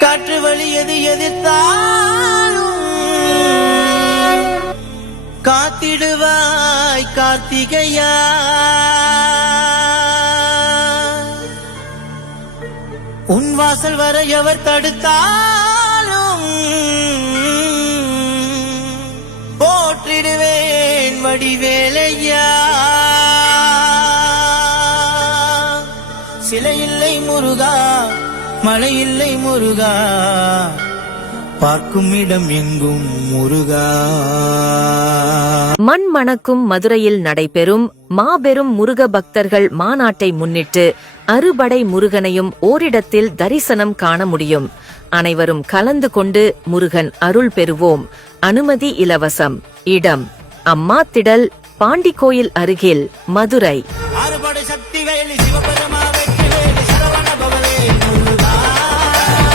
காற்று வழி எது எதிர்த்தாலும் காத்திடுவாய் கார்த்திகையா. உன் வாசல் வர எவர் தடுத்தாலும் போற்றிடுவேன் வடிவேலையா. சிலை இல்லை முருகா, மழை இல்லை முருகா, பார்க்கும் இடம் எங்கும் முருகா. மண் மணக்கும் மதுரையில் நடைபெறும் மாபெரும் முருக பக்தர்கள் மாநாட்டை முன்னிட்டு அறுபடை முருகனையும் ஓரிடத்தில் தரிசனம் காண முடியும். அனைவரும் கலந்து கொண்டு முருகன் அருள் பெறுவோம். அனுமதி இலவசம். இடம் அம்மா திடல், பாண்டி கோயில் அருகில், மதுரை. அறுபடை சக்தி வேலி சிவபெருமான்